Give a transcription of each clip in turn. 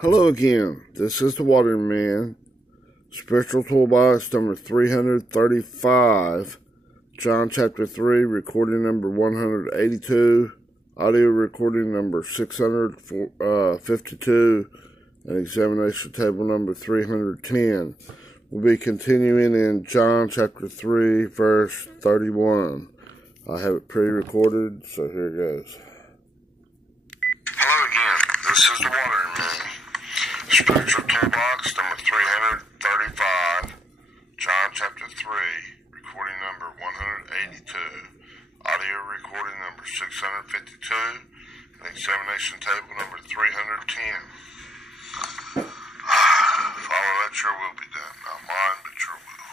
Hello again, this is the Waterman, Spiritual Toolbox number 335, John chapter 3, recording number 182, audio recording number 652, and examination table number 310. We'll be continuing in John chapter 3, verse 31. I have it pre-recorded, so here it goes. Hello again, this is the Waterman. Spiritual Toolbox number 335, John chapter 3, recording number 182, audio recording number 652, and examination table number 310. Father, let your will be done, not mine, but your will.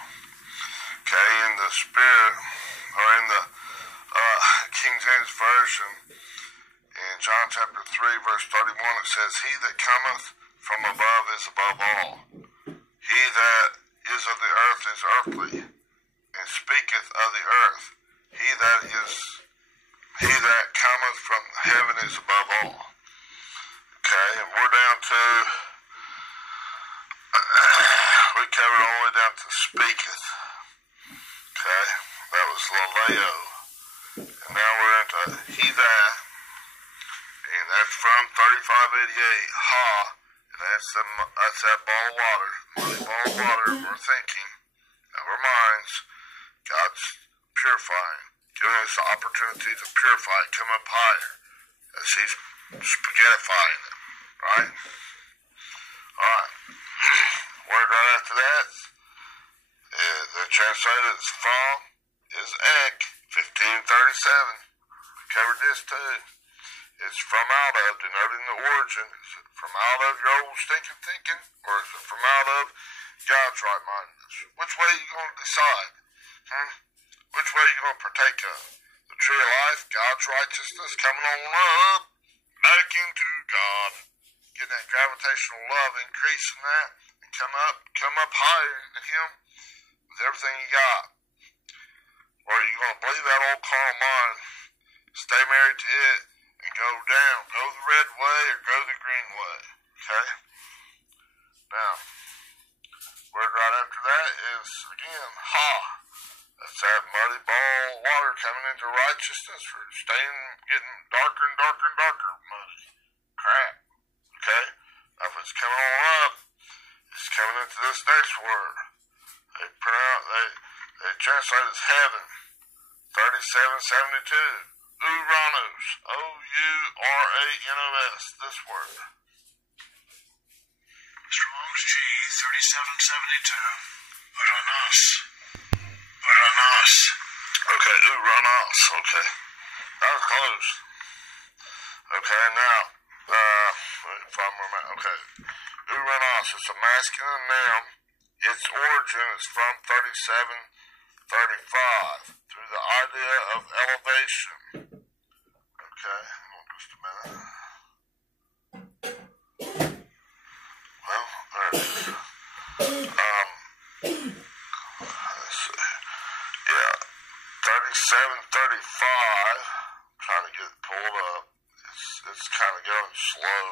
Okay, in the spirit, or in the King James Version, in John chapter 3, verse 31, it says, "He that cometh from above is above all. He that is of the earth is earthly, and speaketh of the earth. He that cometh from heaven is above all." Okay, and we're down to, we covered all the way down to speaketh. Okay, that was laleo. And now we're into he that, and that's from 3588, ha. That's that ball of water, money ball of water of our thinking, of our minds. God's purifying, giving us the opportunity to purify it, come up higher, as He's spaghettifying it, right? Alright. Word right after that, the translated is from, is ek, 1537. We covered this too. It's from out of, denoting the origin. Is it from out of your old stinking thinking, or is it from out of God's right-mindedness? Which way are you going to decide? Which way are you going to partake of? The tree of life, God's righteousness, coming on up, back into God, getting that gravitational love, increasing that, and come up higher in Him with everything you got. Or are you going to believe that old carnal mind, stay married to it, and go down, go the red way or go the green way, okay? Now, word right after that is, again, ha. That's that muddy ball of water coming into righteousness, or getting darker and darker and darker muddy crap, okay? Now, if it's coming on up, it's coming into this next word. They translate as heaven, 3772. Uranos, O-U-R-A-N-O-S, this word. Strong's G, 3772. Uranos. Uranos. Okay, Uranos, okay. That was close. Okay, now, okay. Uranos is a masculine noun. Its origin is from 3735, through the idea of elevation. Okay, hang on just a minute. Well, there it is. Let's see. Yeah, 3735. Trying to get it pulled up. It's kind of going slow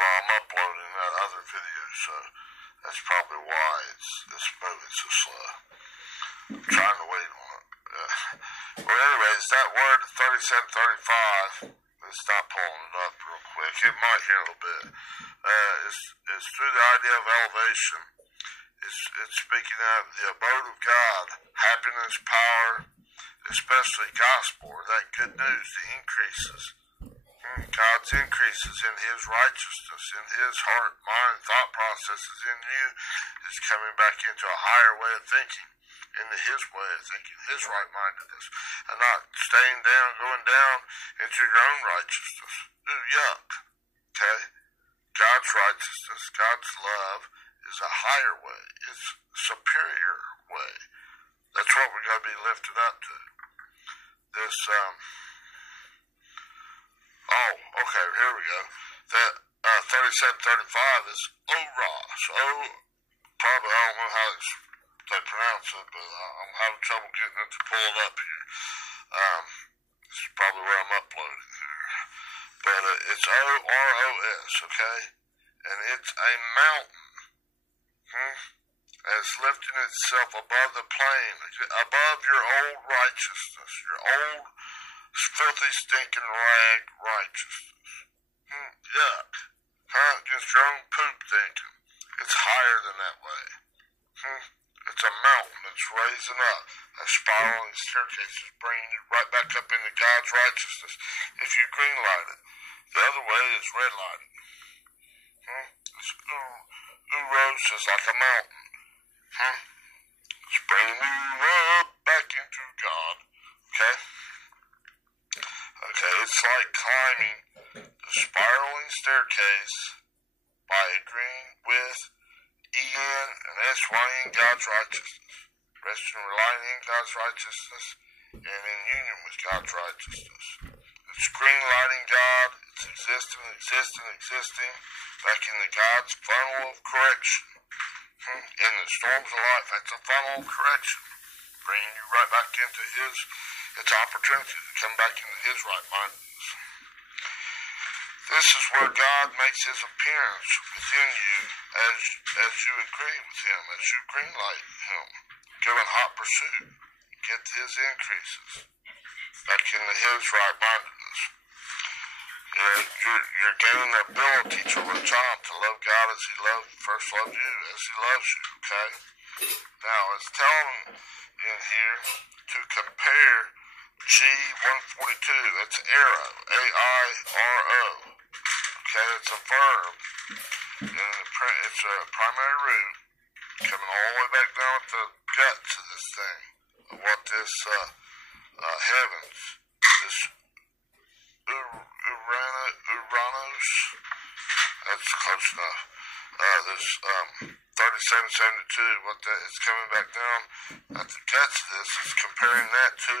while I'm uploading that other video, so that's probably why it's moving so slow. I'm trying to wait on it. Well, anyways, that word 3735, let's stop pulling it up real quick. It might here in a little bit. It's through the idea of elevation. It's speaking of the abode of God, happiness, power, especially gospel, or that good news, the increases. God's increases in His righteousness, in His heart, mind, thought processes in you is coming back into a higher way of thinking, into His way of thinking, His right-mindedness, and not staying down, going down into your own righteousness. Ooh, yuck. Okay? God's righteousness, God's love is a higher way. It's a superior way. That's what we're going to be lifted up to. This, okay, here we go. That 3735 is Oros. Probably, I don't know how they pronounce it, but I'm having trouble getting it to pull it up here. This is probably where I'm uploading here. but it's O-R-O-S, okay? And it's a mountain. And it's lifting itself above the plain, above your old righteousness, your old filthy, stinking rag righteousness. Yuck. Against your own poop thinking. It's higher than that way. It's a mountain that's raising up. A spiraling staircase is bringing you right back up into God's righteousness if you green light it. The other way is red lighted. It's rose is like a mountain. It's bringing you up back into God. Okay? Okay, it's like climbing the spiraling staircase by agreeing with E-N and S-Y in God's righteousness. Resting and relying in God's righteousness and in union with God's righteousness. It's green lighting God. It's existing back in the God's funnel of correction. In the storms of life, that's a funnel of correction. Bringing you right back into its opportunity to come back into his right-mindedness. This is where God makes his appearance within you as you agree with him, as you greenlight him, given hot pursuit, get his increases, back into his right-mindedness. You're gaining the ability to reach on to love God as he first loved you, as he loves you, okay? Now, it's telling in here to compare G142, that's arrow, A-I-R-O. Okay, it's a verb, and it's a primary root, coming all the way back down at the guts of this thing, of what this heavens, this Uranus, that's close enough, this 3772, it's coming back down at the guts of this, it's comparing that to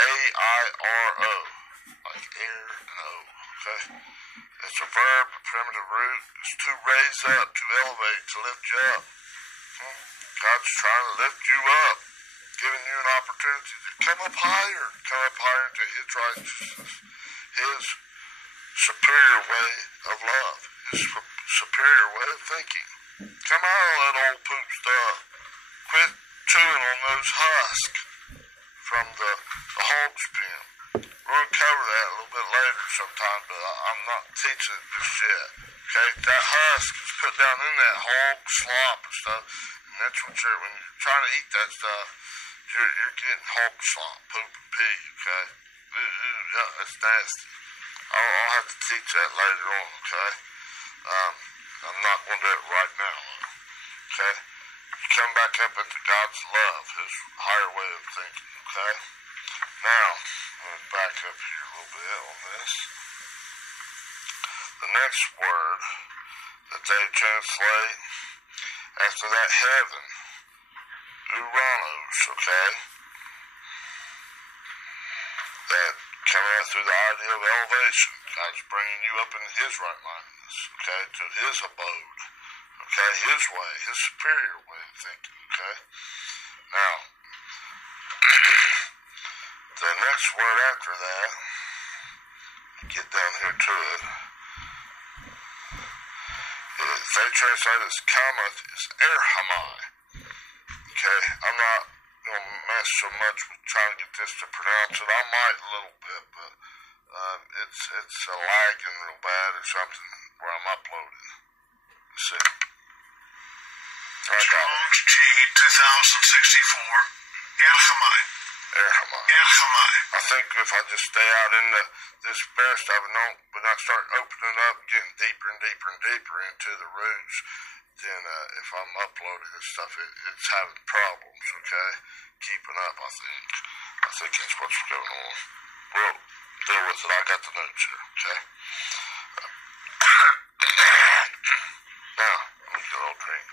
A-I-R-O, like air and O, okay? It's a verb, a primitive root. It's to raise up, to elevate, to lift you up. God's trying to lift you up, giving you an opportunity to come up higher into his righteousness, his superior way of love, his superior way of thinking. Come out of that old poop stuff. Quit chewing on those husks from the hog's pen. We're going to cover that a little bit later sometime, but I'm not teaching it just yet. Okay, that husk is put down in that hog slop and stuff, and that's what when you're trying to eat that stuff, you're getting hog slop, poop and pee, okay? Yeah, that's nasty. I'll have to teach that later on, okay? I'm not going to do it right now, okay? You come back up into God's love, his higher way of thinking, okay? Now, I'm going to back up here a little bit on this. The next word that they translate after that heaven, Uranus, okay? That coming out through the idea of elevation. God's bringing you up into his right-mindedness, okay? To his abode, okay? His way, his superior way of thinking, okay? Now, the next word after that, get down here to it, they translate as cometh, is erhamai. Okay, I'm not going to mess so much with trying to get this to pronounce it. I might a little bit, but it's lagging real bad or something where I'm uploading. Let's see. Strong's G 2064. Erhamai. Erhamai. I think if I just stay out in this bare stuff and when I start opening up, getting deeper and deeper and deeper into the roots, then if I'm uploading this stuff, it's having problems, okay? Keeping up, I think. I think that's what's going on. We'll deal with it. I got the notes here, okay? Now, let me get a little drink.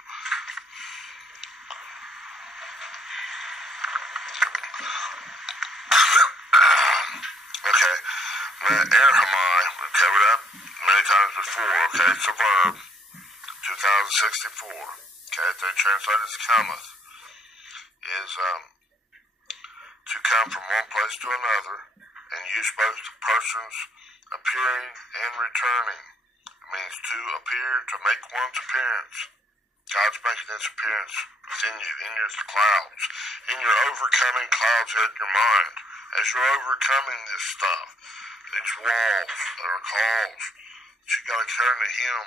Okay, now erhamai, we've covered that many times before, okay? It's a verb. 2064, okay, they translate as cometh, is to come from one place to another and use both persons appearing and returning. It means to appear, to make one's appearance. God's making his appearance within you, in your clouds, in your overcoming clouds in your mind. As you're overcoming this stuff, these walls that are calls, you got to turn to him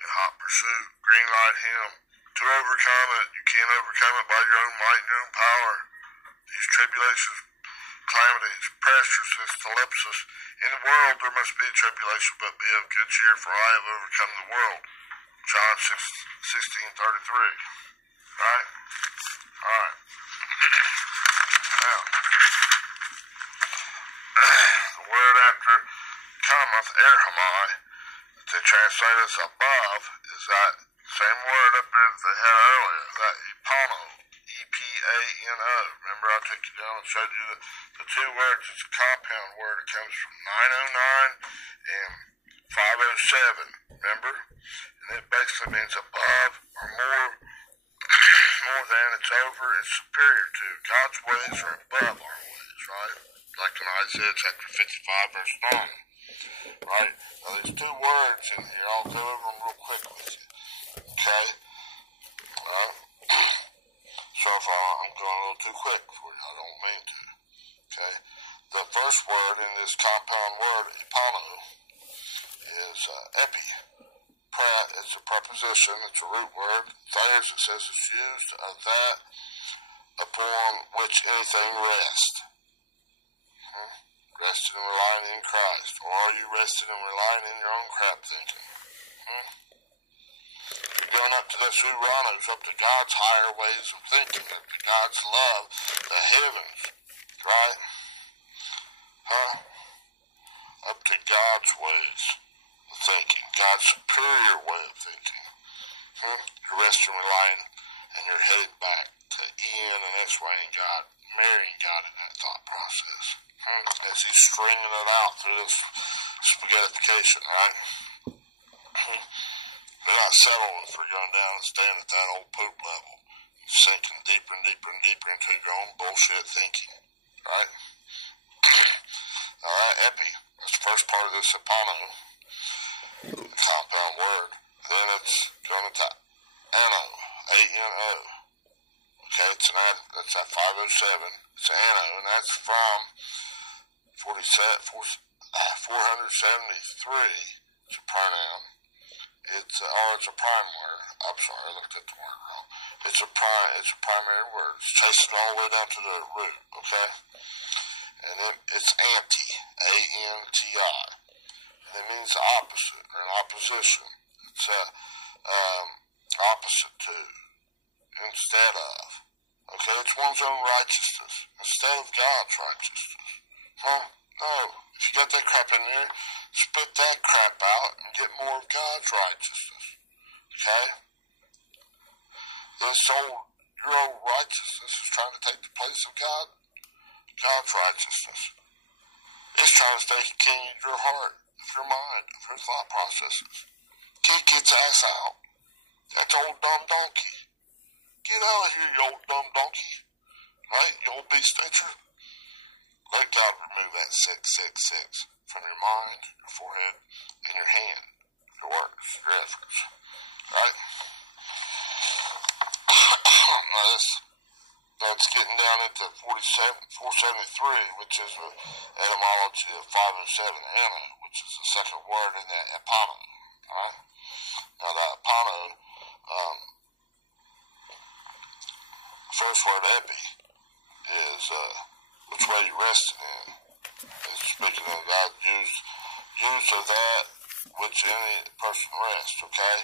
in hot pursuit, green light him. To overcome it, you can't overcome it by your own might and your own power. These tribulations, calamities, pressures, and thlipsis. In the world there must be tribulation, but be of good cheer, for I have overcome the world. John 16:33. Right? Alright. Now, the word after cometh, erhamai, that they translate as above, is that same word up there that they had earlier, that epano, E-P-A-N-O. Remember I took you down and showed you the two words. It's a compound word. It comes from 909 and 507. Remember? And it basically means above or more, more than, it's over, it's superior to. God's ways are above our ways, right? Like in Isaiah chapter 55 verse 9. Right? Now there's two words in here. I'll go over them real quick with you. Okay? So if I'm going a little too quick for you, I don't mean to. Okay? The first word in this compound word, epano, is epi. It's a preposition, it's a root word. Thayers, it says it's used of that upon which anything rests. Resting and relying in Christ. Or are you resting and relying in your own crap thinking? You're going up to the Suranos, up to God's higher ways of thinking, up to God's love, the heavens, right? Up to God's ways of thinking, God's superior way of thinking. You're resting, relying, and you're headed back to En and S-way in God, marrying God in that thought process. As he's stringing it out through this spaghettification, right? You're not settling for going down and staying at that old poop level. You're sinking deeper and deeper and deeper into your own bullshit thinking, right? Alright, epi. That's the first part of this epano, compound word. Then it's going into ano, A-N-O. Okay, that's at 507. It's ano, and that's from 473. It's a pronoun. It's a prime word. I'm sorry, I looked at the word wrong. It's a primary word. It's chasing all the way down to the root, okay? And then it's anti, A-N-T-I. And it means opposite, or an opposition. It's opposite to, instead of. Okay, it's one's own righteousness, instead of God's righteousness. No, if you got that crap in there, spit that crap out and get more of God's righteousness. Okay? Your old righteousness is trying to take the place of God's righteousness. It's trying to stay king of your heart, of your mind, of your thought processes. Kick its ass out. That's old dumb donkey. Get out of here, you old dumb donkey. Right? You old beast snatcher. Let God remove that 666 from your mind, your forehead, and your hand, your works, your efforts. Right? Now that's getting down into 473, which is the etymology of 507, ana, which is the second word in that epano. Right? Now that epano, first word epi, is which way you resting in. It's speaking of God, use of that which any person rests, okay?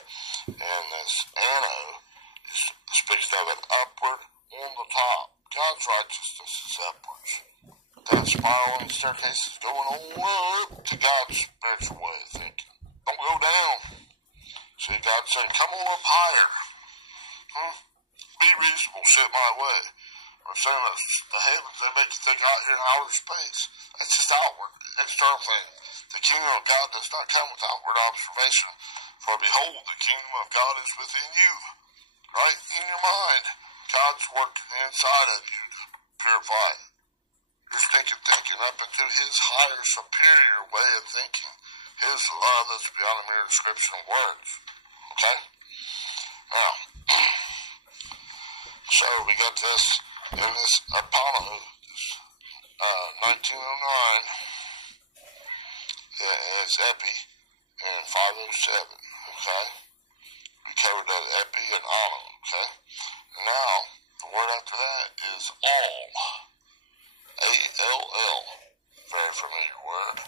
And this ano is speaks of it upward on the top. God's righteousness is upwards. That spiraling staircase is going all up to God's spiritual way of thinking. Don't go down. See, God's saying, come on up higher. Be reasonable, sit my way. Or saying that the heavens, they make you think out here in outer space. That's just outward, external thing. The kingdom of God does not come with outward observation. For behold, the kingdom of God is within you. Right? In your mind. God's working inside of you to purify your stinking thinking up into his higher, superior way of thinking. His love that's beyond a mere description of words. Okay? Now, so we got this in this Apollo, 1909. It's Epi and 507. Okay? We covered that Epi and Anno. Okay? And now, the word after that is all. A-L-L. Very familiar word.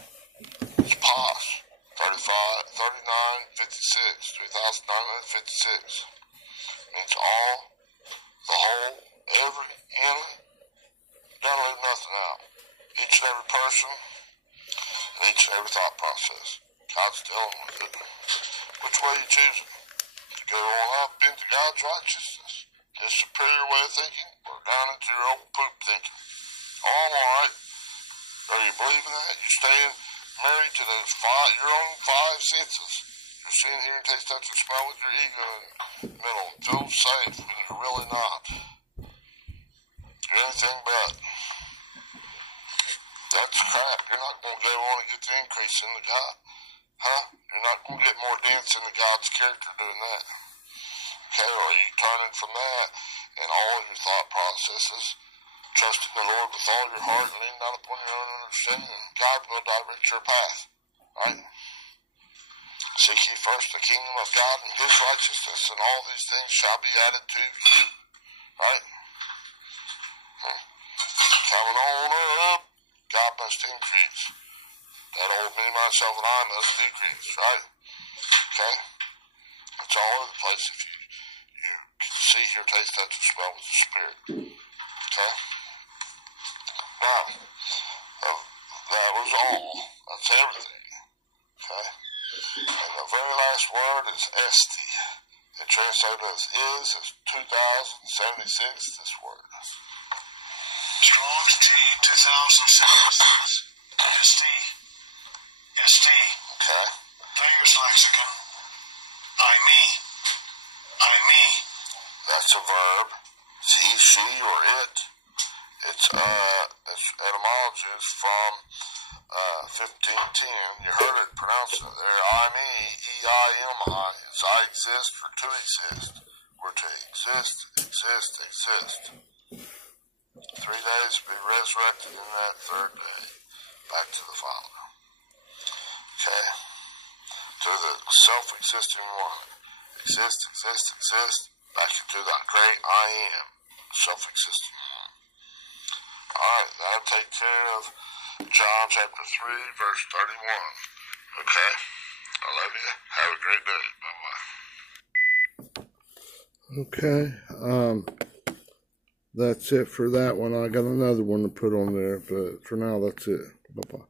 It's pos. 3956. 3956. Means all, the whole, every, any. Don't leave nothing out. Each and every person, and each and every thought process. God's dealing with it. Which way you choosing? To go on up into God's righteousness, His superior way of thinking, or down into your old poop thinking? Oh, I'm alright. Are you believing that? You're staying married to those your own five senses. You're sitting here and taste, touch, and smell with your ego in the middle and feel safe when you're really not. You're anything but. That's crap. You're not going to go on and get the increase in the God. Huh? You're not going to get more dents into God's character doing that. Okay, or are you turning from that and all of your thought processes, trusting the Lord with all your heart and leaning not upon your own understanding, and God will direct your path. Right? Seek ye first the kingdom of God and His righteousness, and all these things shall be added to you. Right? Coming on up, God must increase. That old me, myself, and I must decrease. Right? Okay? It's all over the place if you can see, hear, taste, touch, and smell with the Spirit. Okay? Now, that was all. That's everything. Okay? And the very last word is esti. It translated as is 2076, this word. Strong's G 2006. ST. Okay? Thayer's Lexicon. I, me. That's a verb. It's he, she, or it. Its etymology is from 1510. You heard it pronounced it there. I, me, E-I-M-I. It's I exist or to exist. Or to exist. 3 days to be resurrected in that third day. Back to the Father. Okay? To the self-existing one. Exist. Back into that great I am. Self-existing one. Alright, that'll take care of John chapter 3, verse 31. Okay? I love you. Have a great day. Bye-bye. Okay. That's it for that one. I got another one to put on there, but for now, that's it. Bye-bye.